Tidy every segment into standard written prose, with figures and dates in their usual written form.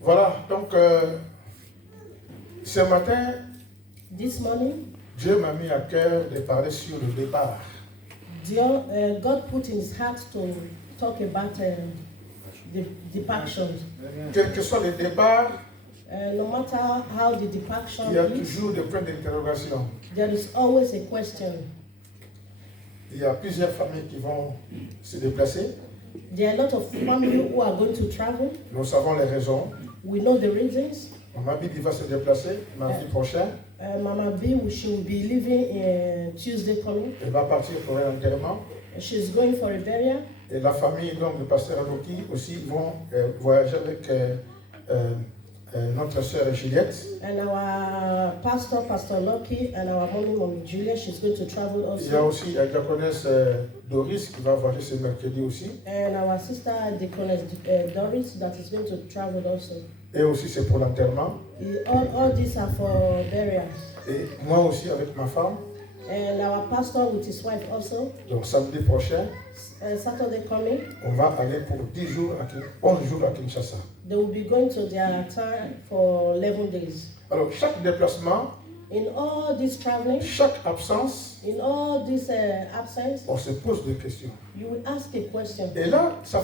Voilà, donc ce matin, This morning, Dieu m'a mis à cœur de parler sur le départ. God put in his heart to talk about the departure. Quel que soit le départ, No matter how the departure il y a is, toujours des points d'interrogation. there is always a question. Il y a plusieurs familles qui vont se déplacer. There are a lot of families who are going to travel. Nous savons les raisons. We know the reasons. Maman Bibi va se déplacer mardi prochain. Mama B, she will be leaving Tuesday coming. Elle va partir pour un enterrement. She's going for a burial. Et la famille donc, de Pasteur Anoki aussi vont voyager avec notre sœur Juliette. And our pastor, Pastor Lucky, and our mommy Julia, she's going to travel Il y a also. aussi la diaconesse Doris qui va voyager ce mercredi aussi. And our sister, Deaconess Doris, that is going to travel also. Et aussi c'est pour l'enterrement. All these are for burials. Et moi aussi avec ma femme. And our pastor with his wife also. Donc samedi prochain, Saturday coming, on va aller pour 10 jours, 11 jours à Kinshasa. they will be going to their town for 11 days. Alors chaque déplacement, In all this traveling, chaque absence, in all this absence, on se pose des questions. you will ask a question. Et là, ça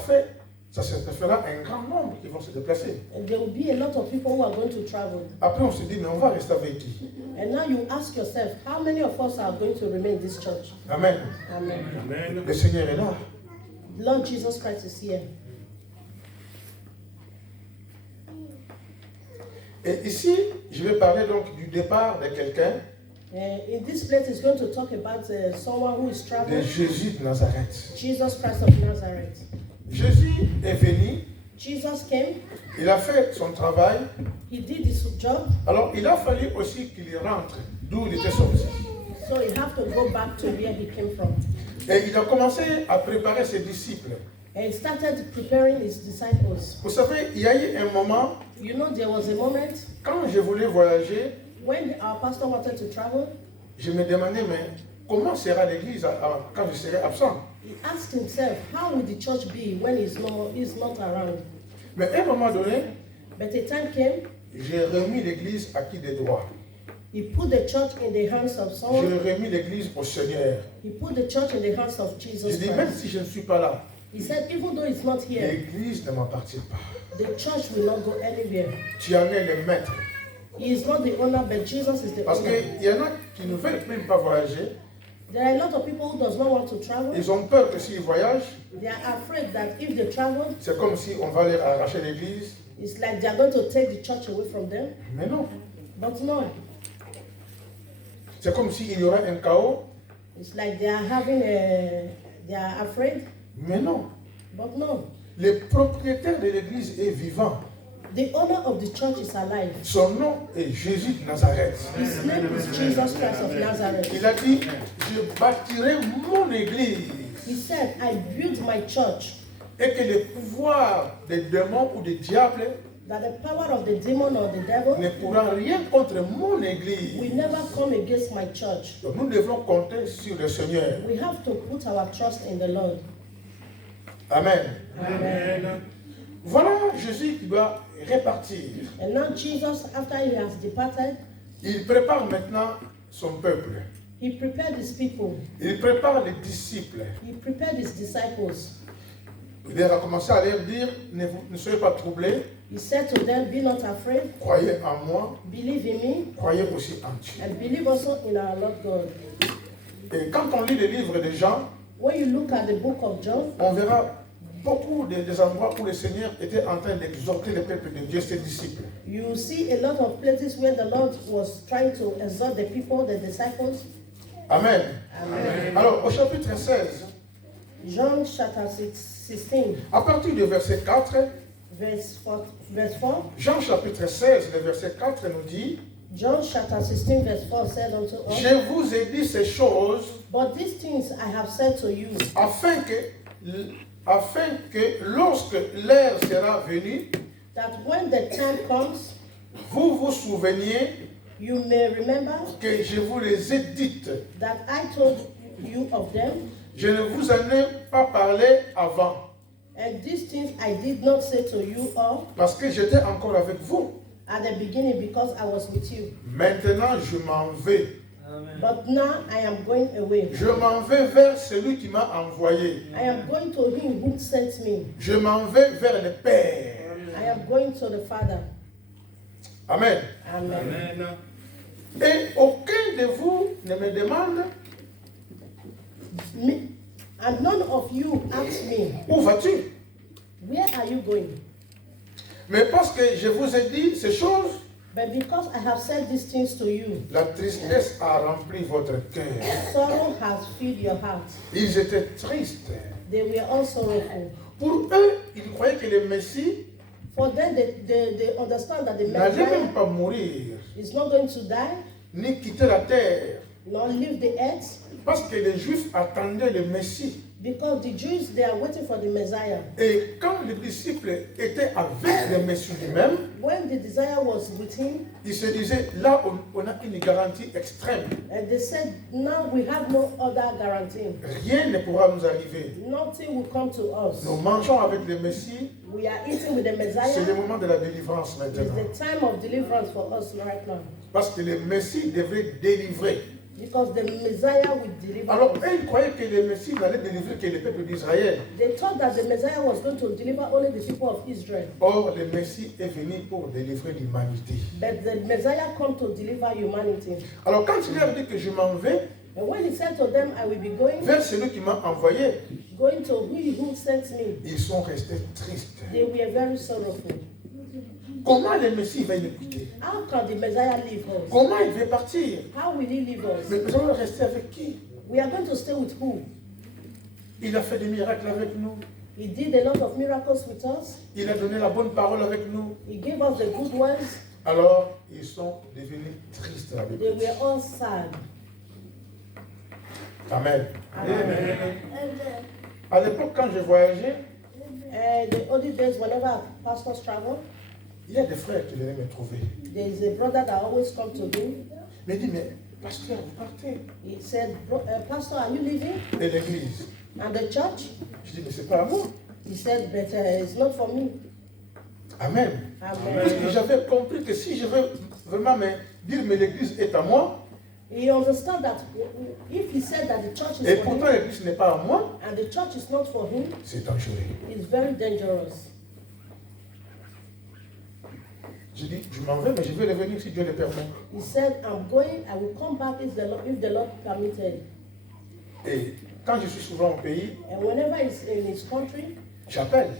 se fera un grand nombre qui vont se déplacer. And there will be a lot of people who are going to travel. Après, on se dit, mais on va rester avec qui? And now you ask yourself, how many of us are going to remain in this church? Amen. Amen. Amen. Le Seigneur est là. Lord Jesus Christ is here. Et ici, je vais parler donc du départ de quelqu'un, In this place, it's going to talk about someone who is de traveling. Jésus de Nazareth. Jesus Christ of Nazareth. Jésus est venu, Jesus came. il a fait son travail, He did his job. alors il a fallu aussi qu'il rentre d'où il était sorti. So he have to go back to where he came from. Et il a commencé à préparer ses disciples. And he started preparing his disciples. Vous savez, il y a eu un moment, You know, there was a moment quand je voulais voyager, when our pastor wanted to travel. je me demandais, mais comment sera l'église quand je serai absent? He asked himself, how will the church be when he's not around? Mais à un moment donné, But a time came, j'ai remis l'église à qui de droit. he put the church in the hands of J'ai someone. remis l'église au Seigneur. He put the church in the hands of J'ai Jesus dit, même Christ. si je ne suis pas là, He said, even though it's not here, l'église ne m'appartient pas. the church will not go anywhere. Tu en es le maître. He is not the owner, but Jesus is the Parce owner. qu'il y en a qui ne veulent même pas voyager. There are a lot of people who does not want to travel. Ils ont peur que s'ils voyagent, They are afraid that if they travel, c'est comme si on va leur arracher l'église. it's like they are going to take the church away from them. Mais non. But no, C'est comme s'il y aurait un chaos. it's like they are they are afraid. Mais non. But no, Le propriétaire de l'église est vivant. the owner of the church is alive. Son nom est Jésus de Nazareth. His name is Jesus Christ of Nazareth. Il a dit, je bâtirai mon église He said, I built my church, et que le pouvoir des démons ou des diables that the power of the demon or the devil ne pourra rien contre mon will église. never come against my church. Donc nous devons compter sur le Seigneur. We have to put our trust in the Lord. Amen. Amen. Voilà Jésus qui doit répartir. And now Jesus, after he has departed, Il prépare maintenant son peuple. he prepared his people. Il prépare les disciples. He prepared his disciples. Il a commencé à leur dire, ne soyez pas troublés, He said to them, be not afraid, croyez en moi, believe in me, croyez aussi en Dieu. and believe also in our Lord God. Et quand on lit le livre de Jean, When you look at the book of John, on verra beaucoup des endroits où le Seigneur était en train d'exhorter le peuple de Dieu, ses disciples. you see a lot of places where the Lord was trying to exhort the people, the disciples. Amen. Amen. Alors, au chapitre 16, John chapter 16, à partir du verset 4, verse 4. Jean chapitre 16, le verset 4 nous dit, John chapter 16, verse 4 said unto us, je vous ai dit ces choses but these things I have said to you, afin que lorsque l'heure sera venue, that when the time comes, vous vous souveniez you may remember que je vous les ai dites. that I told you of them. Je ne vous en ai pas parlé avant. And these things I did not say to you all parce que j'étais encore avec vous. at the beginning because I was with you. Maintenant, je m'en vais. But now I am going away. Je m'en vais vers celui qui m'a envoyé. I am going to him who sent me. Je m'en vais vers le Père. I am going to the Father. Amen. Amen. Et aucun de vous ne me demande Me, and none of you ask me, où vas-tu? where are you going? Mais parce que je vous ai dit ces choses, But because I have said these things to you, la tristesse a rempli votre cœur. sorrow has filled your heart. Ils étaient tristes. They were all sorrowful. Pour eux, ils croyaient que le Messie For them, they understand that the n'allait même Messiah pas mourir, is not going to die, ni quitter la terre. nor leave the earth, Parce que les Juifs attendaient le Messie. because the Jews, they are waiting for the Messiah. Et quand les disciples étaient avec le Messie lui-même, When the desire was with him, ils se disaient, là, on a une garantie extrême. and they said, now we have no other guarantee. Rien ne pourra nous arriver. Nothing will come to us. Nous mangeons avec le Messie. We are eating with the C'est Messiah. le moment de la délivrance It's maintenant. the time of deliverance for us right now. Parce que le Messie devait délivrer. Because the Messiah will deliver Alors, us. eux, ils croyaient que le Messie n'allait délivrer que le peuple d'Israël. They thought that the Messiah was going to deliver only the people of Israel. Or, le Messie est venu pour délivrer l'humanité. But the Messiah come to deliver humanity. Alors, quand il leur dit que je m'en vais And when he said to them, I will be going vers celui qui m'a envoyé, to he who sent me, ils sont restés tristes. they were very sorrowful. Comment le Messie va nous quitter? How can the Messiah leave us? Comment il va partir? How will he leave us? Mais nous allons rester avec qui? We are going to stay with who? Il a fait des miracles avec nous. He did a lot of miracles with us. Il a donné la bonne parole avec nous. He gave us the good ones. Alors, ils sont devenus tristes avec They nous. were all sad. Amen. Amen. À l'époque, quand je voyageais, The olden days, whenever pastors travel, il y a des frères qui venaient me trouver. there is a brother that always come to me. Il me dit, mais pasteur, vous partez. He said, Pastor, are you leaving? Et l'église? And the church? Je dis, mais c'est pas à moi. He said, but it's not for me. Amen. Amen. Parce que j'avais compris que si je veux vraiment me dire, mais l'église est à moi, He understand that if he said that the church et is for pourtant him l'église n'est pas à moi, and the church is not for him, c'est dangereux. it's very dangerous. Je dis, je m'en vais, mais je vais revenir si Dieu le permet. He said, I'm going, I will come back if the Lord permitted. Et quand je suis souvent au pays, And whenever he's in his country, j'appelle.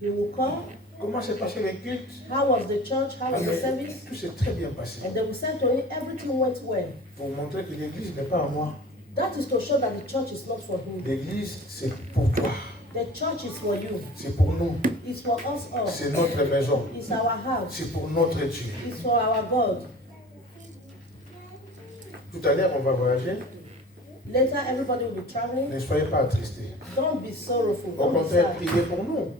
he will call. Comment s'est passé le culte? How was the church? How Ah, was the mais service? tout s'est très bien passé. And they will say to him, everything went well. Pour montrer que l'église n'est pas à moi. That is to show that the church is not for him. L'église, c'est pour toi. The church is for you. C'est pour nous. It's for us all. C'est notre maison. It's our house. C'est pour notre Dieu. It's for our God. Tout à l'heure, on va voyager. Later, everybody will be traveling. Ne soyez pas attristés. Don't be sorrowful. Au Don't be contraire, sad. priez pour nous.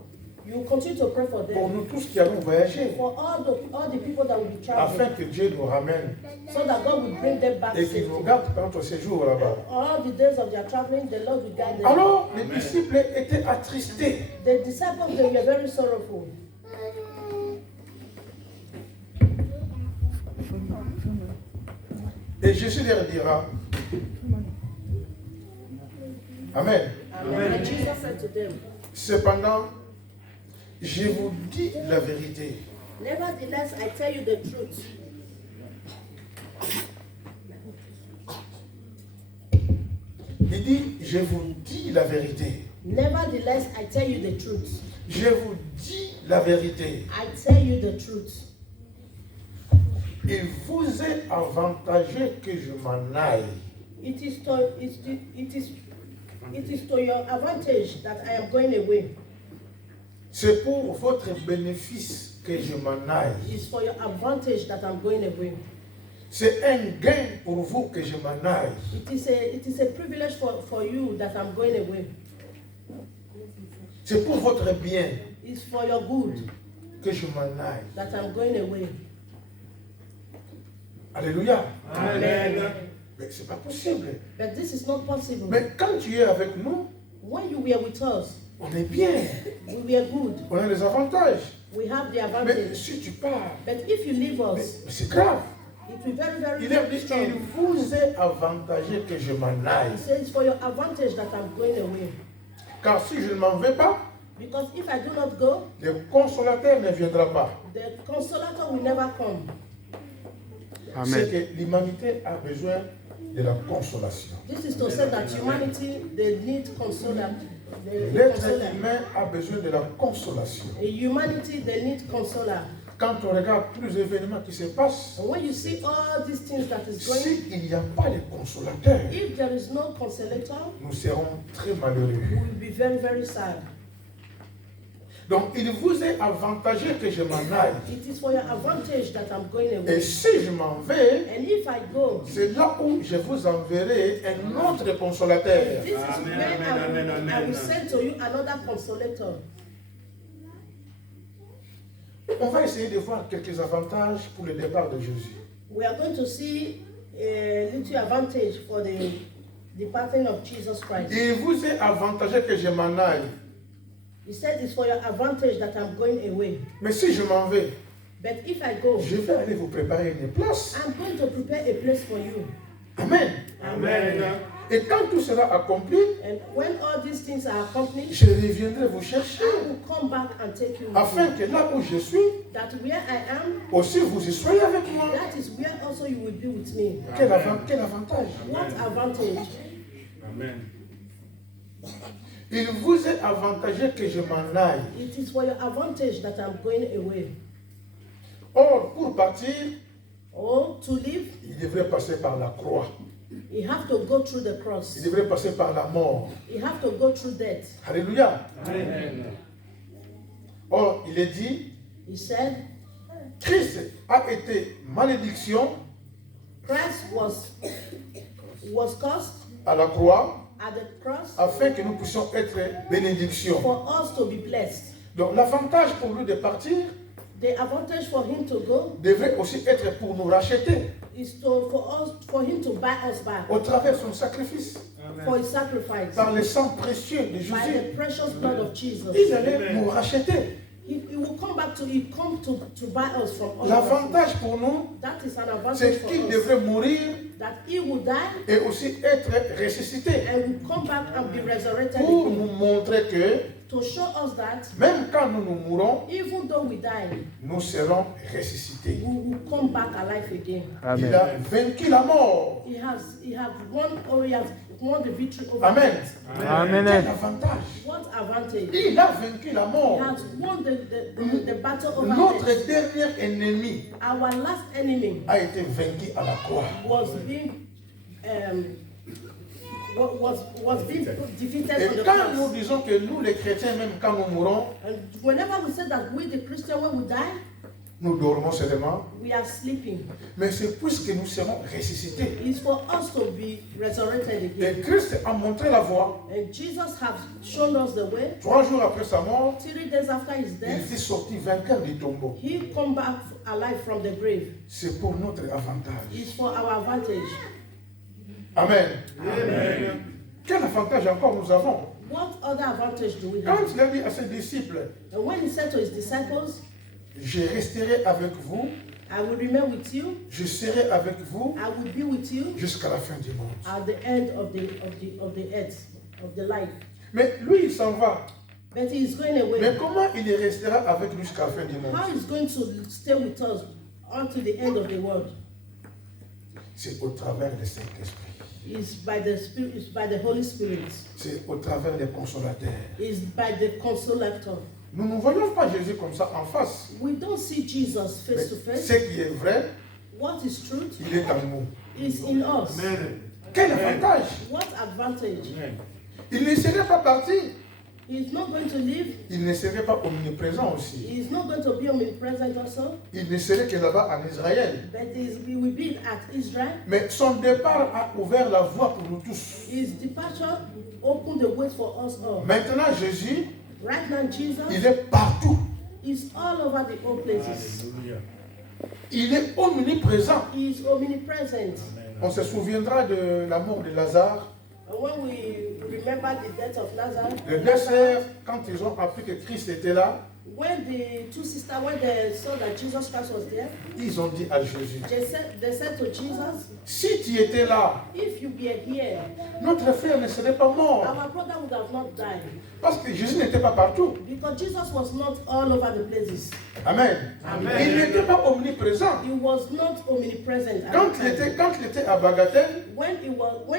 You continue to pray for Pour them. nous tous qui allons voyager. For all the people that will be Afin traveling. que Dieu nous ramène So that God will bring them back et qu'il safely. nous garde pendant notre séjour là-bas. All the days of their traveling, the Lord will guide them. Alors, les disciples étaient attristés. The disciples, they were very sorrowful. Et Jésus leur dira, Amen. Amen. And Jesus said to them, Cependant, je vous dis la vérité. nevertheless, I tell you the truth. Il dit, je vous dis la vérité. Nevertheless, I tell you the truth. Je vous dis la vérité. I tell you the truth. Il vous est avantageux que je m'en aille. It is to your advantage that I am going away. C'est pour votre bénéfice que je m'en aille. It's for your advantage that I'm going away. C'est un gain pour vous que je m'en aille. It is a privilege for you that I'm going away. C'est pour votre bien It's for your good que je m'en aille. that I'm going away. Alléluia. Amen. Mais c'est pas possible. But this is not possible. Mais quand tu es avec nous, When you were with us, On est bien. We are good. On a les avantages. We have the Mais advantage. si tu pars, But if you leave mais us, c'est grave. it will be very, very, Il est very dit, strong. il vous est avantagé que je m'en aille. He says, for your advantage that I'm going away. Car si je ne m'en vais pas, Because if I do not go, le consolateur ne viendra pas. the consolator will never come. C'est Amen. que l'humanité a besoin de la consolation. This is to say that humanity, they need consoler. L'être humain a besoin de la consolation. Humanity, they need consoler. Quand on regarde tous les événements qui se passent, And when you see all these things that is going, s'il n'y a pas de consolateur, if there is no consolator, nous serons très malheureux. we will be very, very sad. Donc, il vous est avantagé que je m'en aille. It is for your advantage that I'm going Et away. si je m'en vais, And if I go, c'est là où je vous enverrai un autre consolateur. this is where I will send to you another consolator. On va essayer de voir quelques avantages pour le départ de Jésus. We are going to see a little advantage for the departing of Jesus Christ. Il vous est avantagé que je m'en aille. He said it's for your advantage that I'm going away. Mais si je m'en vais, But if I go, je vais aller vous préparer une place. I'm going to prepare a place for you. Amen. Amen. Et quand tout sera accompli, And when all these things are accomplished, je reviendrai vous chercher. I will come back and take you with Afin me. que là où je suis, That where I am, aussi vous y soyez avec moi. that is where also you will be with me. Quel avantage. What advantage? Amen. Il vous est avantagé que je m'en aille. It is for your advantage that I'm going away. Or, pour partir, Oh, to live, il devrait passer par la croix. you have to go through the cross. Il devrait passer par la mort. You have to go through death. Alléluia. Amen. Or, il est dit, He said, Christ a été malédiction Christ was cursed à la croix at the cross afin que nous puissions être bénédiction. for us to be blessed. Donc, l'avantage pour lui de partir The advantage for him to go devrait aussi être pour nous racheter is for him to buy us back au travers de son sacrifice, for his sacrifice par le sang précieux de by Jésus. the precious blood of Jesus. Il allait nous racheter. He will come back to buy us from all of us. L'avantage pour nous, That is an advantage c'est for qu'il us. devrait mourir That he will die et aussi être ressuscité and will come back and be resurrected pour again. nous montrer que To show us that même quand nous nous mourons, even though we die, nous serons ressuscités. we will come back alive again. Il Amen. a vaincu la mort. He has won the victory over Amen. death. Amen. Quel avantage. What advantage? Il a vaincu la He mort. has won the battle over Notre death. dernier ennemi Our last enemy a été vaincu à la croix. was being was being defeated Et on the quand nous cross. disons que nous, les chrétiens, même quand nous mourons, And whenever we say that we, the Christian, when we die, nous dormons seulement. we are sleeping. Mais c'est puisque nous serons ressuscités. It's for us to be resurrected Et again. Christ a montré la voie. And Jesus has shown us the way. 3 jours après sa mort, 3 days after his il death, est sorti vainqueur du tombeau. he come back alive from the grave. C'est pour notre avantage. It's for our advantage. Amen. Amen. Quel avantage encore nous avons? What other advantage do we Quand have? il a dit à ses disciples, And when he said to his disciples, je resterai avec vous, I will remain with you, je serai avec vous I will be with you jusqu'à la fin du monde. at the end of the earth, of the life. Mais lui, il s'en va. But he is going Mais away. comment il restera avec nous jusqu'à la fin du monde? How is going to stay with us until the end of the world? C'est au travers du Saint-Esprit. Is by the Spirit, is by the Holy Spirit, C'est au travers des consolateurs. is by the Consolator. Nous ne voyons pas Jésus comme ça en face. We don't see Jesus Mais face to face. ce qui est vrai, What is truth il est en nous. is in us. Quel avantage! What advantage? Il ne serait pas parti. He is not going to live. Il ne serait pas omniprésent aussi. He is not going to be omnipresent also. Il ne serait que là-bas en Israël. But he will be at Israel. Mais son départ a ouvert la voie pour nous tous. His departure opened the way for us all. Maintenant, Jésus, Right now, Jesus il est partout. is all over the old places. Hallelujah. Il est omniprésent. He is omnipresent. On se souviendra de la mort de Lazare. And when we remember the death of Lazarus? Les deux sœurs, quand ils ont appris que Christ était là, When the two sisters, when they saw that Jesus Christ was there, ils ont dit à Jésus, they said to Jesus, si tu étais là, if you were here, notre frère ne serait pas mort. our brother would have not died. Parce que Jésus n'était pas partout. Because Jesus was not all over the places. Amen. Amen. Il n'était pas omniprésent. He was not omnipresent. At Quand the il time. était à Bagatelle, When he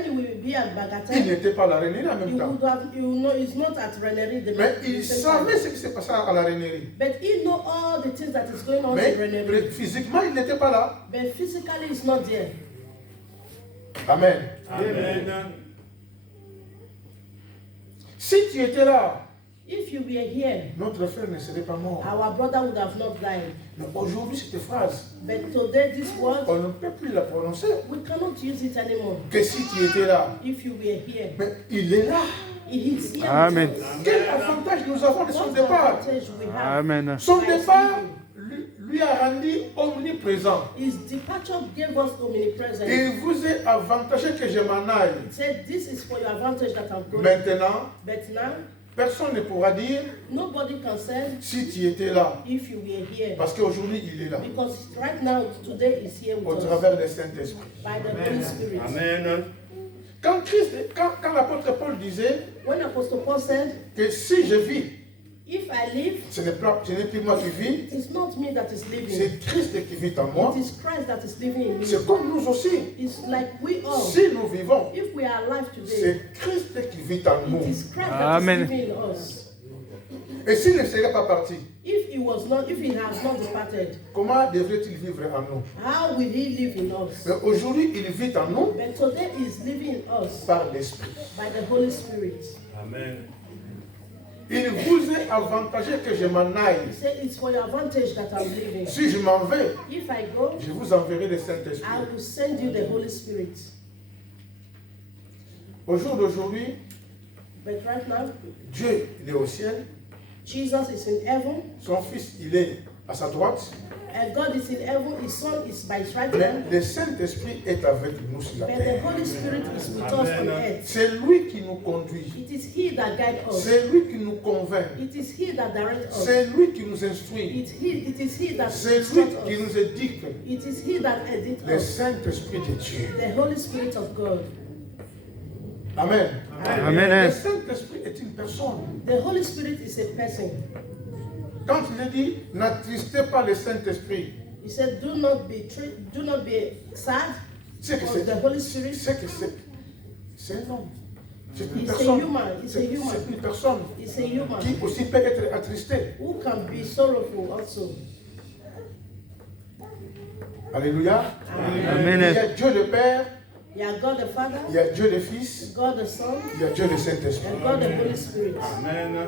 will be at il Bagatelle, n'était pas à la Réunion en he même temps. would have, you know, he's not at Rennery. Mais il savait ce qui s'est passé à la Réunion. But he know all the things that is going on Mais in Rennery. physiquement, il n'était pas là. But physically, he's not there. Amen. Amen. Si tu étais là, If you were here, notre frère ne serait pas mort. our brother would have not died. Mais aujourd'hui, cette phrase, But today, this word, on ne peut plus la prononcer. we cannot use it anymore. Que si tu étais là, If you were here, mais il est là. he is here. Amen. with us. Quel avantage nous avons de son What départ? advantage we have? Amen. Son départ lui a rendu omniprésent. His departure gave us omnipresence. Il vous est avantagé que je m'en aille. He said, this is for your advantage that I'm going. Maintenant, But now, personne ne pourra dire nobody can say si tu étais là. if you were here. Parce qu'aujourd'hui, il est là. Because right now, today is here Au with us travers du Saint-Esprit. by the Holy Spirit. Amen. Quand l'apôtre Paul disait When Apostle Paul said, que si je vis, if I live, ce n'est plus moi qui vis, it's not me that is living. c'est Christ qui vit en moi. It is Christ that is living in me. C'est comme nous aussi. It's like we all. Si nous vivons, If we are alive today, c'est Christ qui vit en it nous. is Christ Amen. that is living in us. Et s'il ne serait pas parti, If he has not departed, comment devrait-il vivre en nous? how will he live in us? Mais aujourd'hui, il vit en nous But today he is living in us par l'Esprit. by the Holy Spirit. Amen. Il vous est avantagé que je m'en He aille. said, it's for your advantage that I'm living. Si je m'en vais, If I go, je vous enverrai le Saint-Esprit. I will send you the Holy Spirit. Au jour d'aujourd'hui, But right now, Dieu, il est au ciel. Jesus is in heaven, Son Fils, il est à sa droite. and God is in heaven, his Son is by his right Mais hand, le Saint-Esprit est avec nous sur la but the terre. Holy Spirit is with us on Amen. earth. C'est lui qui nous conduit. It is he that guides us. C'est lui qui nous convainc. It is he that directs us. C'est lui qui nous instruit. It is he that C'est lui instructs qui us. nous édicte. It is he that edits Le us. Saint-Esprit de Dieu. The Holy Spirit of God. Amen. Le Amen. Saint-Esprit est une personne. The Holy Spirit is a person. Quand il dit, n'attristez pas le Saint-Esprit, He said, do not be sad c'est que of the Holy Spirit. c'est un homme. C'est une He's a personne. human. He's a human. C'est une personne He's a human qui aussi peut être attristée. who can be sorrowful also. Alléluia. Amen. Il y a Dieu le Père, You are God the Father, il y a Dieu le Fils, God the Son, il y a Dieu le Saint-Esprit. and God the Holy Spirit. Amen.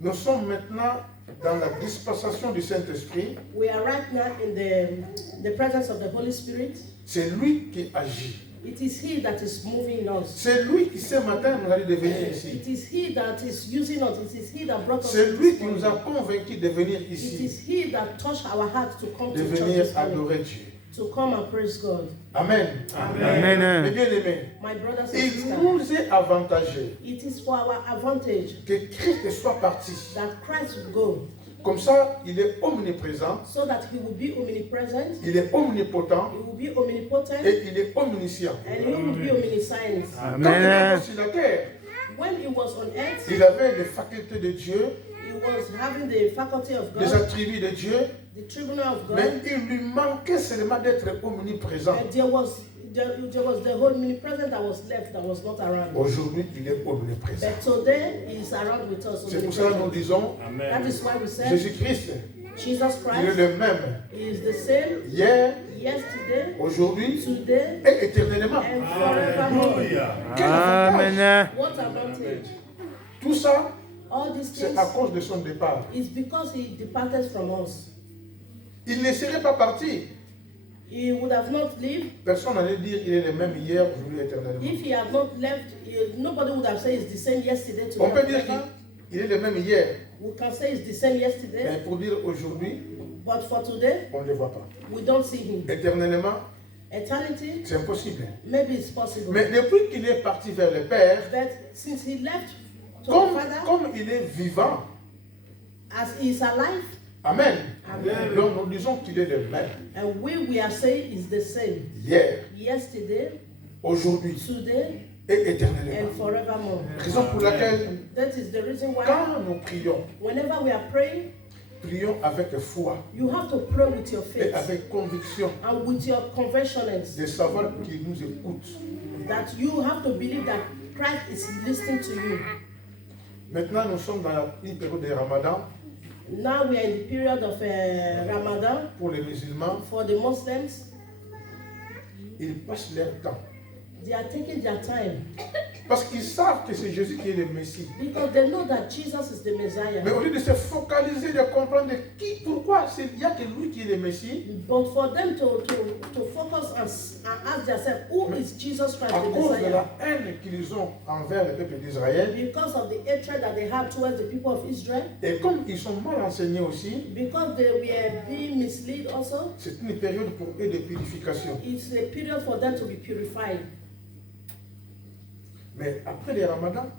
Nous sommes maintenant dans la dispensation du Saint-Esprit. We are right now in the presence of the Holy Spirit. C'est lui qui agit. It is He that is moving us. C'est lui qui ce matin nous a dit de venir ici. It is He that is using us. It is He that brought us. C'est to lui this qui nous a morning. convaincus de venir It ici, is He that touched our hearts to come de to church venir this morning, adorer Dieu. to come and praise God. Amen. Mes Amen. bien-aimés, My brothers and il sisters, nous est avantagé it is for our advantage que Christ soit parti. that Christ will go, Comme ça, il est omniprésent, so that He will be omnipresent, il est omnipotent He will be omnipotent, et il est omniscient. and He will be omniscient. Quand il était Amen. sur la terre, When He was on earth, il avait les facultés de Dieu, He was having the faculty of les God, attributs de Dieu, the tribunal of mais God, il lui manquait seulement d'être omniprésent. and there was the whole omnipresent that was left that was not around. Aujourd'hui, il est omniprésent. But today He is around with us. C'est pour cela que nous omnipresent. disons, That Amen. is why we say Jésus-Christ, Jesus il est Christ le même is the same hier, yesterday, aujourd'hui today, et éternellement. and forevermore. Hallelujah. Quel avantage! Amen. What advantage? Tout ça, All these c'est things à cause de son départ. is because He departed from us. Il ne serait pas parti. He would have not lived Personne n'allait dire il est le même hier, aujourd'hui, éternellement. if He had not left. Nobody would have said it's the same yesterday, today, On peut and dire forever. qu'il est le même hier, We can say it's the same yesterday, mais pour dire aujourd'hui, but for today, on ne le voit pas. we don't see Him. Éternellement, eternity, C'est impossible. maybe it's possible. Mais depuis qu'il est parti vers le Père, But since he left to comme, the Father, comme il est vivant, as he is alive, Amen. Amen. Donc nous disons qu'il est le même. and we are saying is the same. Hier, Yesterday, aujourd'hui today, et éternellement. and forevermore. Raison pour laquelle, That is the reason why quand nous prions, whenever we are praying, prions avec foi you have to pray with your et faith avec conviction and with your conventionance de savoir qu'il nous écoute. that you have to believe that Christ is listening to you. Maintenant, nous sommes dans une période de Ramadan Now we are in the period of Ramadan pour les musulmans. for the Muslims. Ils passent leur temps They are taking their time parce qu'ils savent que c'est Jésus qui est le Messie. because they know that Jesus is the Mais Messiah. au lieu de se focaliser, de comprendre qui, pourquoi, il n'y a que lui qui est le Messie, But for them to focus and ask themselves, who is Jesus Christ, à the cause de Messiah? la haine qu'ils ont envers le peuple d'Israël, Because of the hatred that they have towards the people of Israel, et comme ils sont mal enseignés aussi, because they were being misled also, c'est une période pour eux de purification. it's a period for them to be purified. Mais après les ramadans,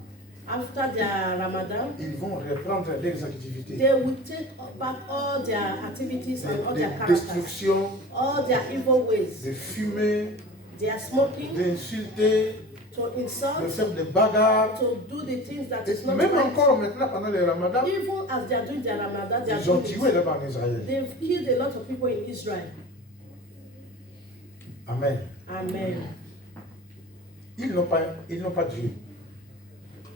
After their Ramadan, ils vont reprendre leurs activités. they will take back all their activities and all De their characters, destruction, all their evil ways. de fumer, They are smoking, d'insulter, to de insult, faire des bagarres. to do the things that Et is not même right. encore maintenant, pendant les ramadans, Even as they are doing their Ramadan, they are ils ont doing tué it. là-bas en Israël. They've killed a lot of people in Israel. Amen. Amen. Ils n'ont pas Dieu.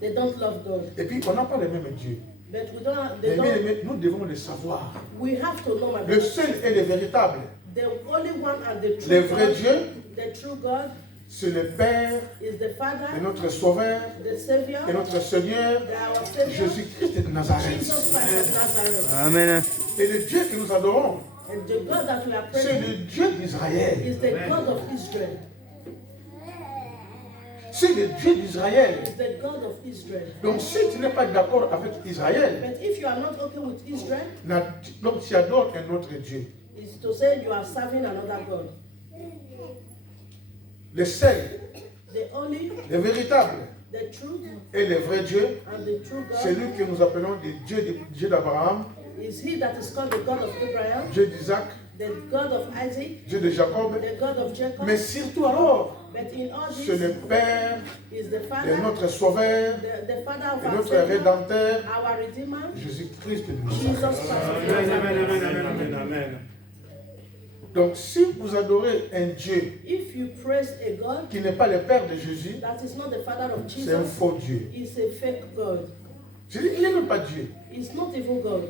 They don't love God. Et puis, on n'a pas le même Dieu. But we don't, Mais they don't, nous devons le savoir. we have to know, my Le brother, seul et le véritable, the only one and the le true vrai God, Dieu, the true God c'est le Père is the et Father, notre Sauveur the Savior, et notre Seigneur, our Savior, Jésus-Christ de Nazareth. Jesus Christ of Nazareth. Amen. Et le Dieu que nous adorons, And the God that we are c'est praying le Dieu d'Israël. is the God of Israel. C'est le Dieu d'Israël. Is the God of Israel. Donc si tu n'es pas d'accord avec Israël, But if you are not okay with Israel, donc tu adores un autre Dieu. it's to say you are serving another God. Le seul, The only, le véritable the truth, et le vrai Dieu, and the true c'est God lui que nous appelons le Dieu d'Abraham, is He that is called the God of Abraham, Dieu d'Isaac, the God of Isaac, Dieu de Jacob, the God of Jacob. mais surtout alors, But in all c'est le this, Père is the de Father, notre Sauveur the Father of et our notre Savior, Rédempteur, our Redeemer, Jésus-Christ de Jesus Nazareth. Christ of Amen, amen, Nazareth. amen, amen, amen. Donc si vous adorez un Dieu If you praise a God qui n'est pas le Père de Jésus, that is not the Father of c'est un Jesus, faux Dieu. it's a fake God. Je dis, il n'est même pas Dieu. It's not even God.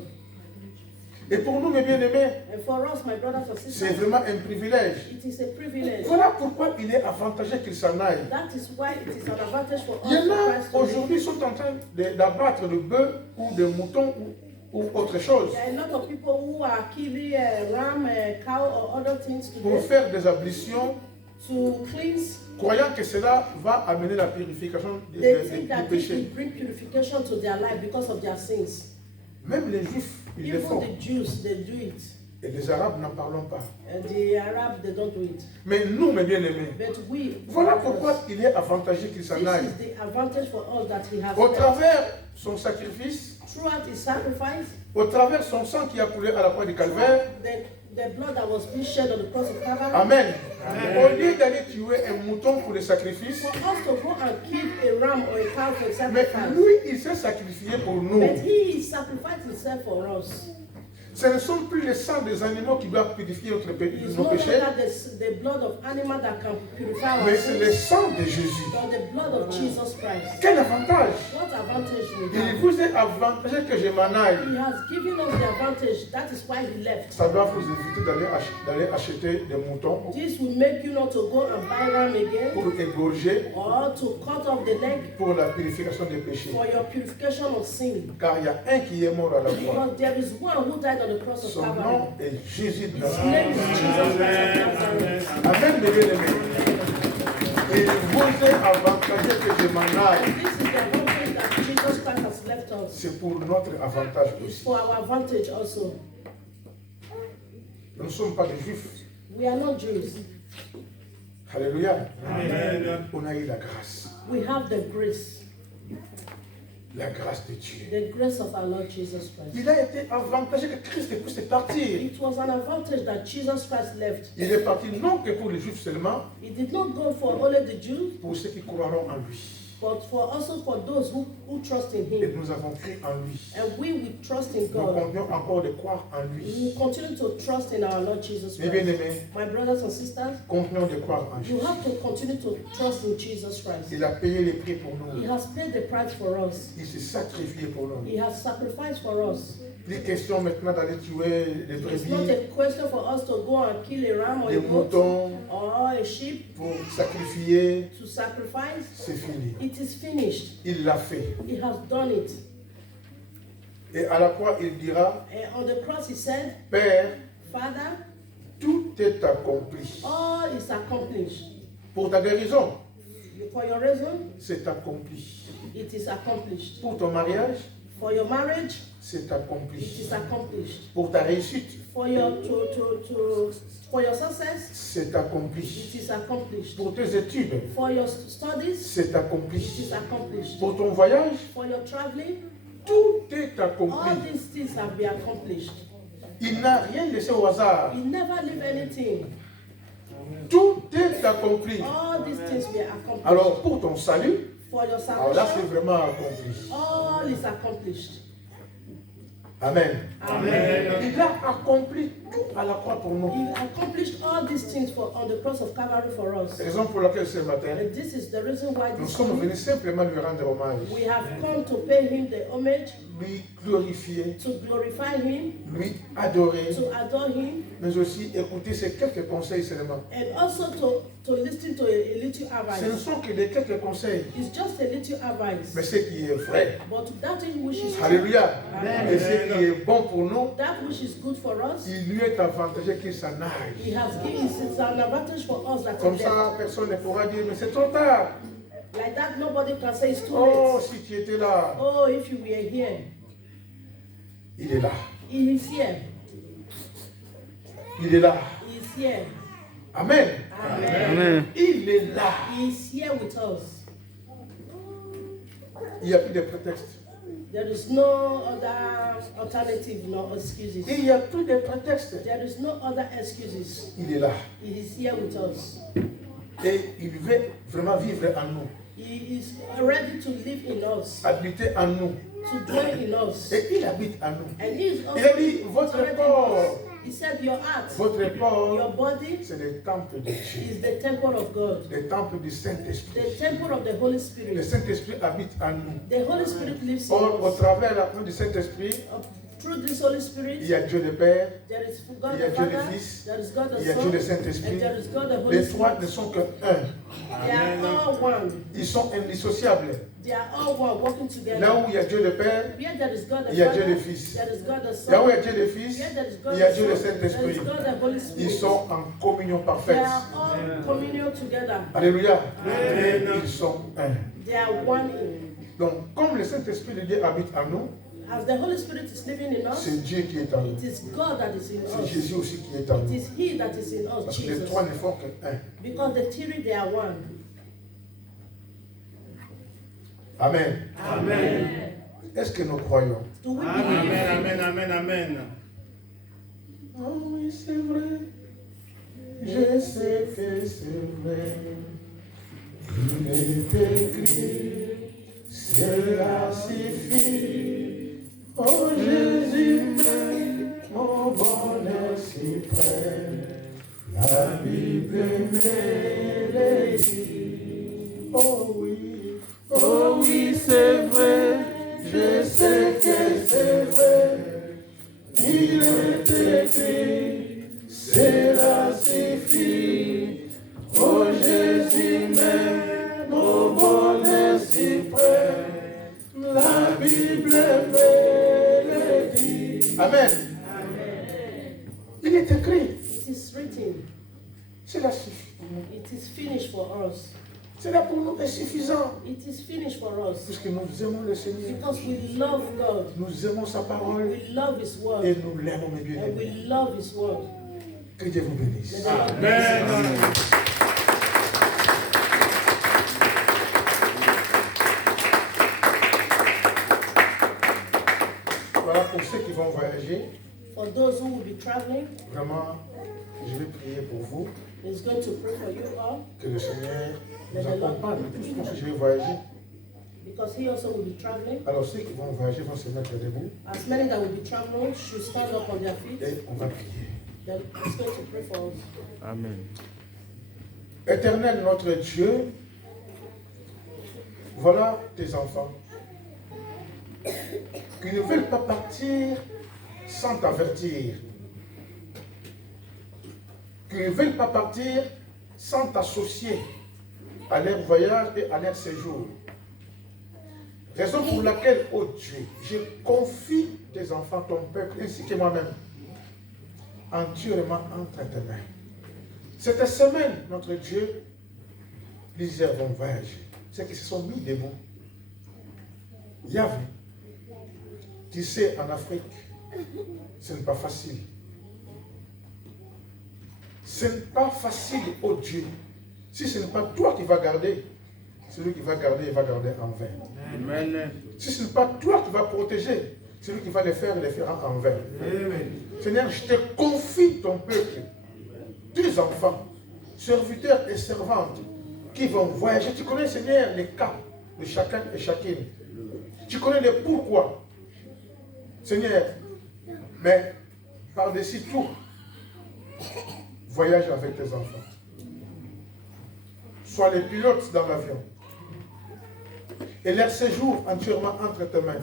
Et pour nous, mes bien-aimés, And for us, my brothers and c'est sisters, vraiment un privilège. it is a privilege. Voilà pourquoi il est avantageux qu'il s'en aille. That is why it is an advantage for Il y us en for a Christ to live. aujourd'hui qui sont en train d'abattre le bœuf ou des moutons ou autre chose There are a lot of people who are killing a ram, a cow, or other things pour today faire des ablutions, to cleanse. croyant que cela va amener la purification They think that du this will péché. bring purification to their life because of their sins. Même les Juifs, ils le Even font. the Jews, they do it. Et les Arabes, n'en parlons pas. And the Arabs, they don't do it. Mais nous, mes bien-aimés, But we, voilà pourquoi il est avantageux qu'il s'en this aille. is the advantage for us that he has Au left. travers son sacrifice, Throughout his sacrifice, au travers son sang qui a coulé à la croix du Calvaire, the blood that was being shed on the cross of Calvary, Amen. Au lieu d'aller tuer un mouton pour le sacrifice, for us to go and kill a ram or a cow for mais sacrifice. lui, il s'est sacrifié pour nous. But he sacrificed himself for us. Ce ne sont plus les sangs des animaux qui doivent purifier It's nos no péchés, longer the blood of animal that can purify our mais c'est le sins, sang de Jésus. but the blood of Jesus Christ. Quel avantage! What advantage we Il have? vous est avantagé que je m'en aille. He has given us the advantage. That is why he left. Ça doit vous éviter d'aller acheter des moutons This will make you not to go and buy ram again pour égorger or to cut off the leg pour la purification des péchés. for your purification of sin. Car il y a un qui est mort à la croix. Because there is one who died on the cross of Son Calvary. nom est Jésus de His Nazareth. name is Jesus Christ of Nazareth. Amen, mes bien-aimés. Et il vous est avantagé que je m'en aille. And this is the advantage that Jesus Christ has left us. C'est pour notre avantage It's aussi. for our advantage also. Nous ne sommes pas des juifs. We are not Jews. Alléluia. Amen. On a eu la grâce. We have the grace. La grâce de Dieu. The grace of our Lord Jesus Christ. Il a été avantagé que Christ puisse partir. It was an advantage that Jesus Christ left. Il est parti non que pour les Juifs seulement, He did not go for only the Jews, pour ceux qui croiront en lui. but for also for those who trust in Et Him. nous avons cru en lui. And we trust in Nous God. continuons encore de croire en We lui. will continue to trust in our Lord Jesus Mes Christ. bien-aimés, My brothers and sisters, continuons de croire en you Jésus. have to continue to trust in Jesus Christ. Il a payé les prix pour He nous. has paid the price for us. Il s'est sacrifié pour nous. He has sacrificed for us. Il est question maintenant d'aller tuer les It's not brebis, a question for us to go and kill a ram or des a goat moutons or a sheep pour sacrifier. to sacrifice. C'est fini. It is finished. Il l'a fait. He has done it. Et à la croix, il dira, And on the cross he said, Père, Father, tout est accompli. all is accomplished. Pour ta guérison, For your reason, c'est accompli. it is accomplished. Pour ton mariage, For your marriage, c'est it accompli. is accomplished. Pour ta réussite, For your for your success, c'est accompli. it is accomplished. Pour tes études, For your studies, c'est it accompli. is accomplished. Pour ton voyage, For your traveling, tout est all accompli. these things have been accomplished. Il n'a rien laissé au hasard. He never leave anything. Tout est accompli. All these things were accomplished. Alors, pour ton salut, For your alors là, c'est salvation, vraiment accompli. all is accomplished. Amen. Amen. Il a accompli tout à la croix pour nous. He accomplished all these things on the cross of Calvary for us. Raison pour laquelle ce matin, And this is the reason why nous this sommes morning venus simplement lui rendre hommage, we have come to pay him the homage, lui glorifier, to glorify him, lui adorer, to adore him, mais aussi écouter ces quelques conseils seulement. and also to listen to a little Ce ne advice. sont que des quelques conseils, It's just a little mais advice. ce qui est vrai. But that thing which is true, Alléluia. Amen. Et ce qui est bon pour nous, that which is good for us, il lui est avantageux qu'il s'en aille. he has given, it's an advantage for us that Comme he ça, left. personne ne pourra dire, mais c'est trop tard. Like that, nobody can say it's too Oh, late. si tu étais là, Oh, if you were here, il est là. he is here. Il est là. He is here. Amen. Amen. Il est là. He is here with us. Il n'y a plus de prétexte. There is no other alternative, no excuses. Il n'y a plus de prétexte. There is no other excuses. Il est là. He is here with us. Et il veut vraiment vivre en nous, He is ready to live in us, habiter en nous. to dwell in us. Et il habite en nous. And he is also Il a dit, votre already in corps, us. He said, your heart, votre your corps, body c'est le temple de Dieu. is the temple of God, Le temple du Saint-Esprit. the temple of the Holy Le Spirit. Saint-Esprit habite en nous. The Holy Spirit lives in Or, au us. travers la main du Saint-Esprit, Through this Holy il Spirit, y a Dieu le Père, there is God il y a the Dieu le Father, Fils, there is God the il y a Dieu Son, le and Saint-Esprit. there is God the Holy Les trois Spirit. ne sont que un. They are all one. Ils sont indissociables. They are all one, working together. Là où il y a Dieu le Père, Where there is God the il y a Dieu Father, le Fils. there is God the Son. Là où il y a Dieu le Fils, Where there is God il y a the Dieu le Son, there is Saint-Esprit. God the Holy Spirit. Ils sont en communion They parfaite. are all communion together. Alléluia. Amen. Ils sont un. They are one in. Donc, comme le Saint-Esprit de Dieu habite en nous, As the Holy Spirit is living in us, c'est Dieu qui est en nous. it is God that is in C'est us. Jésus aussi qui est en It nous. is He that is in us, Parce que les Jesus. trois ne font que un. Because the three, they are one. Amen. Amen. Est-ce que nous croyons? Do we Amen, believe? amen, amen, amen. Oh oui, c'est vrai. Je sais que c'est vrai. Il est écrit, cela suffit. Oh Jésus, mon bonheur si près. La Bible me le dit. Oh oui, c'est vrai. Je sais que c'est vrai. Il est écrit, cela suffit. Oh Jésus, même mon bonheur si près. La Bible me le dit. Amen. Il est écrit, It is written. cela suffit. It is finished for us. Cela pour nous est suffisant. It is finished for us. Puisque nous aimons le Seigneur. Because we love God. Nous aimons sa parole. We love His Et word. nous l'aimons, mes And bien-aimés. we love His word. Que Dieu vous bénisse. May the Lord bless us. Amen. voilà, pour ceux qui vont voyager, For those who will be traveling, vraiment, je vais prier pour vous, he's going to pray for you all que le Seigneur nous accompagne. Tous moi aussi, je vais voyager. because he also will be traveling. Alors ceux qui vont voyager vont se mettre debout As many that will be traveling should stand up on their feet. et on va prier. Then he's going to pray for us. Amen. Éternel notre Dieu, voilà tes enfants qui ne veulent pas partir sans t'avertir, qui ne veulent pas partir sans t'associer à leur voyage et à leur séjour. Raison pour laquelle, ô Dieu, je confie tes enfants, ton peuple, ainsi que moi-même, entièrement entre tes mains. Cette semaine, notre Dieu, plusieurs vont voyager. Ceux qui se sont mis debout. Yahvé, tu sais, en Afrique, ce n'est pas facile. Ce n'est pas facile, ô Dieu. Si ce n'est pas toi qui vas garder, celui qui va garder, il va garder en vain. Amen. Si ce n'est pas toi qui vas protéger, celui qui va les fera en vain. Seigneur, je te confie ton peuple, tes enfants, serviteurs et servantes qui vont voyager. Tu connais, Seigneur, les cas de chacun et chacune. Tu connais les pourquoi. Seigneur, mais par-dessus tout, voyage avec tes enfants. Sois les pilotes dans l'avion. Et leur séjour entièrement entre tes mains.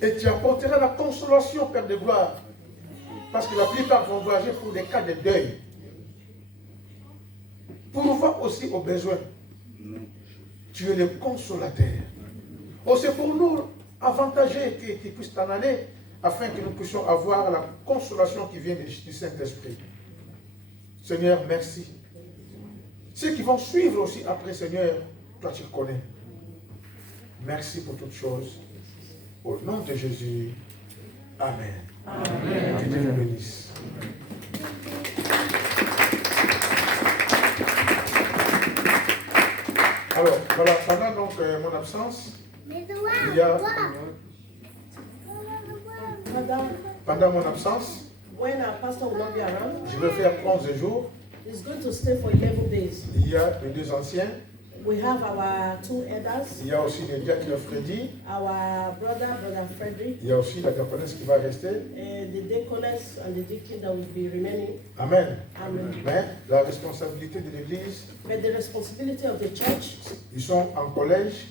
Et tu apporteras la consolation, Père de gloire. Parce que la plupart vont voyager pour des cas de deuil. Pour voir aussi aux besoins. Tu es le consolateur. Oh, c'est pour nous avantager qu'ils puissent t'en aller, afin que nous puissions avoir la consolation qui vient du Saint-Esprit. Seigneur, merci. Ceux qui vont suivre aussi après, Seigneur, toi tu connais. Merci pour toutes choses. Au nom de Jésus. Amen. Amen. Que Dieu vous bénisse. Alors, voilà, pendant donc mon absence, il y a, pendant mon absence, When our pastor will not be around, je vais faire 11 jours. he's going to stay for 11 days. Il y a les deux anciens. We have our two elders, Il y a aussi le diacre Freddy. our brother Frederick, Il y a aussi la diaconesse qui va rester. the deaconess and the deacon that will be remaining. Amen. Amen. Mais la responsabilité de l'église, But the responsibility of the church, ils sont en collège,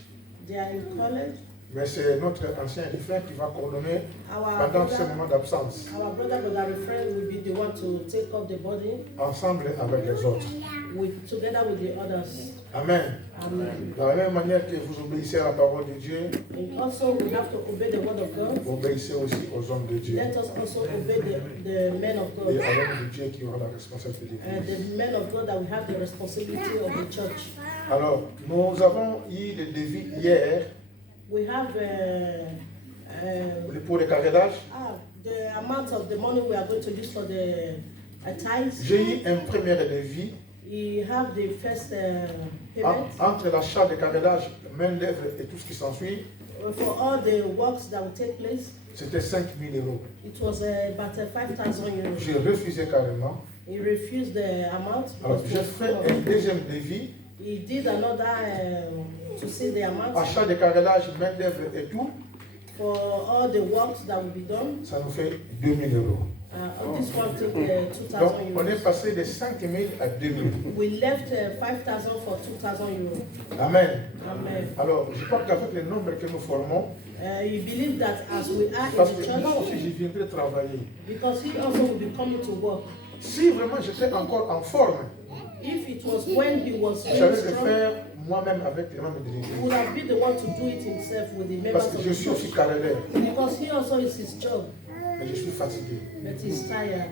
they are in college. mais c'est notre ancien frère qui va coordonner pendant ce moment d'absence, Our brother friend will be the one to take up the body ensemble avec les autres. together with the others. Amen. Amen. De la même manière que vous obéissez à la parole de Dieu, And also we have to obey the word of God. vous obéissez aussi aux hommes de Dieu. Let us also obey the men of Et God. à l'homme de Dieu qui aura la responsabilité de l'église. The men of God that will have the responsibility of the church. Alors, nous avons eu le devis hier We have pour le carrelage. the amount of the money we are going to use for the tithes. J'ai eu un premier devis We have the first payment entre l'achat de carrelage, main-d'œuvre et tout ce qui s'ensuit. for all the works that will take place. C'était 5 000 euros. It was about 5,000 euros. J'ai refusé carrément. He refused the amount. Alors, j'ai fait un deuxième devis, He did another to see the amount achat de carrelage, main-d'œuvre et tout. for all the works that will be done. Ça nous fait 2 000 euros. This one took Donc, 2,000 on est euros. passé de 5 000 à 2 000. We left 5,000 for 2,000 euros. Amen. Amen. Alors, je crois qu'avec le nombre que nous formons, You believe that as we are parce in the que moi church, aussi, je viendrai travailler. because he also will be coming to work. Si vraiment j'étais encore en forme, If it was when he was j'allais very le strong, faire moi-même avec les membres de he l'église. would have been the one to do it himself with the members Parce of que the je suis aussi church. carreleur, Because he also is his job, mais je suis fatigué. but he's tired.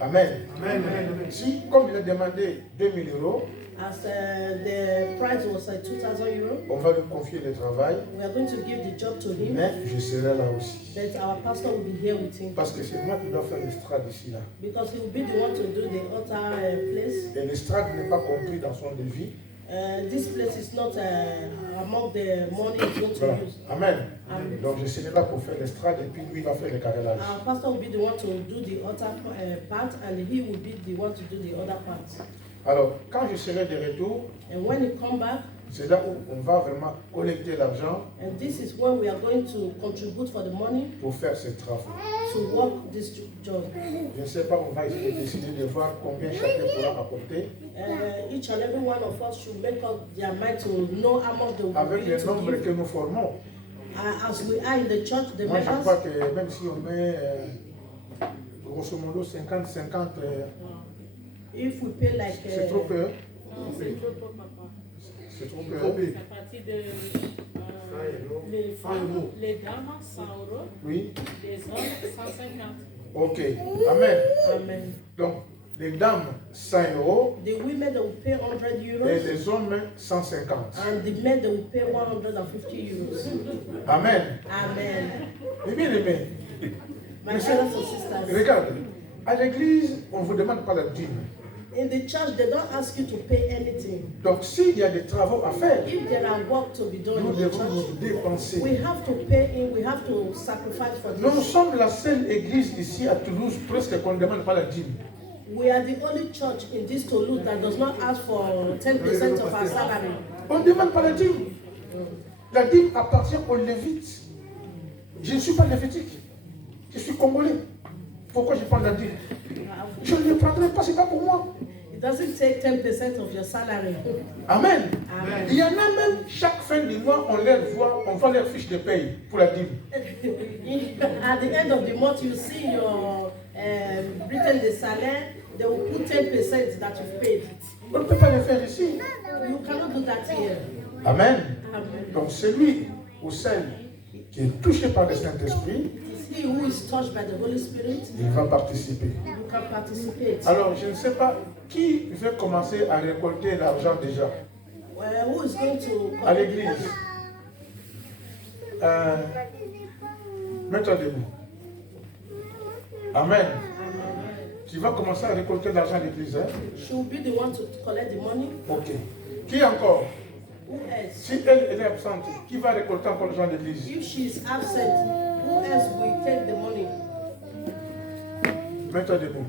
Amen. Amen. Si, comme il a demandé 2 000 euros, As the price was 2,000 euros, on va lui confier le travail, we are going to give the job to him, mais je serai là aussi. but our pastor will be here with him. Parce que c'est moi qui dois faire l'estrade ici, là. Because he will be the one to do the altar place. Et l'estrade n'est pas compris dans son devis. This place is not among the money he's going to Voilà. use. Amen. Amen. Donc je serai là pour faire l'estrade et puis lui il va faire le carrelage. Our pastor will be the one to do the other part, and he will be the one to do the other part. Alors, quand je serai de retour, And when he come back, c'est là où on va vraiment collecter l'argent and this is when we are going to contribute for the money pour faire ces travaux. to work this job. Je ne sais pas, on va essayer de décider de voir combien chacun pourra apporter Each and every one of us should make up their mind to know how much they will avec be le to nombre give. que nous formons. As we are in the church, the Moi, je crois members, que même si on met grosso modo 50-50, if we pay like c'est trop peu. C'est trop peu, papa. C'est trop peu. À partir de les femmes, les dames, 100 €, Oui. les hommes, 150. Ok. Amen. Amen. Donc, les dames, 100 €. The women they will pay 100 Et euros, les hommes, 150. and the men they will pay 150 euros. Amen. Amen. Et bien aimé, My brothers and sisters, regarde, à l'église, on ne vous demande pas la dîme. in the church they don't ask you to pay anything. Donc, s'il y a des travaux à faire, If there are work to be done nous in the devons nous church, dépenser. we have to pay in, we have to sacrifice for Nous this. sommes la seule église ici à Toulouse, presque qu'on ne demande pas la dîme. We are the only church in this Toulouse that does not ask for 10% of our salary. On ne demande pas la dîme. La dîme appartient aux Lévites. Je ne suis pas lévitique. Je suis congolais. Pourquoi je prends la dîme? Je ne le prendrai pas, ce n'est pas pour moi. It doesn't take 10% of your salary. Amen. Amen. Il y en a même, chaque fin du mois, on voit leur fiche de paye pour la dîme. At the end of the month, you see your written the salary, they will put 10% that you've paid. On ne peut pas le faire ici. You cannot do that here. Amen. Amen. Donc celui ou celle qui est touché par le Saint-Esprit, It's he who is touched by the Holy Spirit, il va participer. you can participate. Alors, je ne sais pas qui veut commencer à récolter l'argent déjà Who is going to à l'église. Mets-toi debout. Amen. Tu vas commencer à récolter l'argent à l'église. Hein? She will be the one to collect the money. Ok. Qui encore? Who else? Si elle est absente, qui va récolter encore l'argent à l'église? If she is absent, who else will take the money? Mets-toi debout.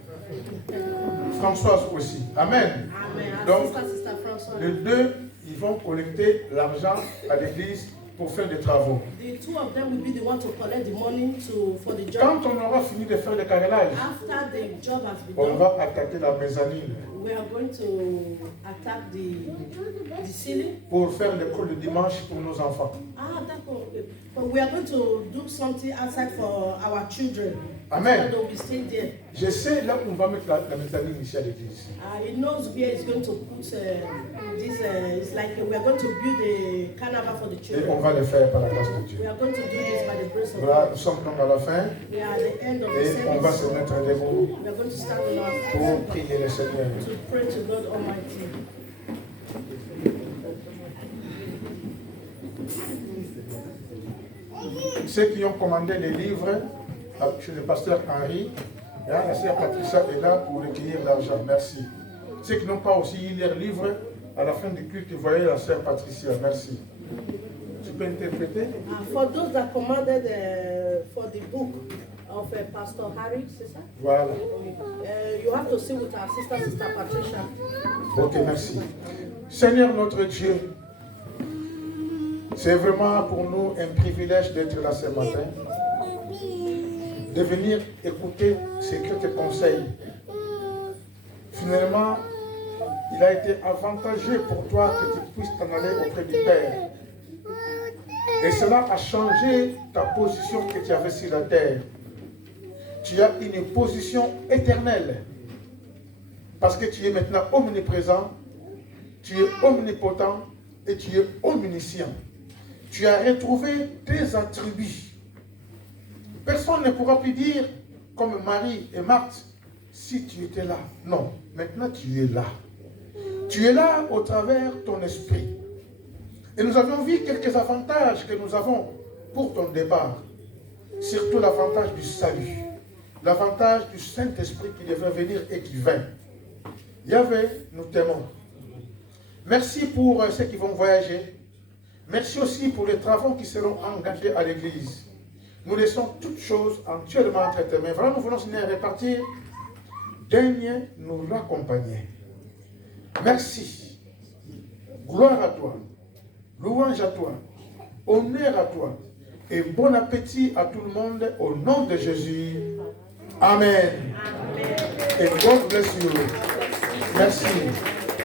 Françoise aussi. Amen. Amen. Our Donc, sister François. les deux, ils vont collecter l'argent à l'église pour faire des travaux. The two of them will be the one to collect the money for the job. Quand on aura fini de faire le carrelage, After the job has been on done, va attaquer la mezzanine we are going to attack the ceiling. pour faire l'école le dimanche pour nos enfants. Okay. But we are going to do something outside for our children. Amen. So that we stay there. Je sais là où on va mettre la mezzanine ici à l'église. He knows where he's going to put this. It's like we are going to build a carnival for the Et on children. va le faire par la grâce de Dieu. We are going to do this by the grace of Voilà, God. nous sommes donc à la fin We are at the end of the et on va se service. mettre debout We are going to stand on our pour feet prier le Seigneur. to pray to God Almighty. Ceux qui ont commandé des livres chez le pasteur Henri, la sœur Patricia est là pour recueillir l'argent. Merci. Ceux qui n'ont pas aussi eu leurs livres, à la fin du culte, vous voyez la sœur Patricia. Merci. Tu peux interpréter? For those that commanded for the book of Pastor Harry, sister, Voilà. you have to sit with our sister Patricia. Ok, merci. Seigneur notre Dieu, c'est vraiment pour nous un privilège d'être là ce matin, de venir écouter ce que te conseille. Finalement, il a été avantageux pour toi que tu puisses t'en aller auprès du Père. Et cela a changé ta position que tu avais sur la terre. Tu as une position éternelle. Parce que tu es maintenant omniprésent, tu es omnipotent et tu es omniscient. Tu as retrouvé tes attributs. Personne ne pourra plus dire, comme Marie et Marthe, si tu étais là. Non, maintenant tu es là. Tu es là au travers de ton esprit. Et nous avons vu quelques avantages que nous avons pour ton départ. Surtout l'avantage du salut. L'avantage du Saint-Esprit qui devait venir et qui vint. Yahvé, nous t'aimons. Merci pour ceux qui vont voyager. Merci aussi pour les travaux qui seront engagés à l'église. Nous laissons toutes choses entièrement entre tes mains. Vraiment, nous voulons Seigneur répartir. Daigne nous raccompagner. Merci. Gloire à toi. Louange à toi. Honneur à toi. Et bon appétit à tout le monde au nom de Jésus. Amen. Amen. Et God bless you. Merci.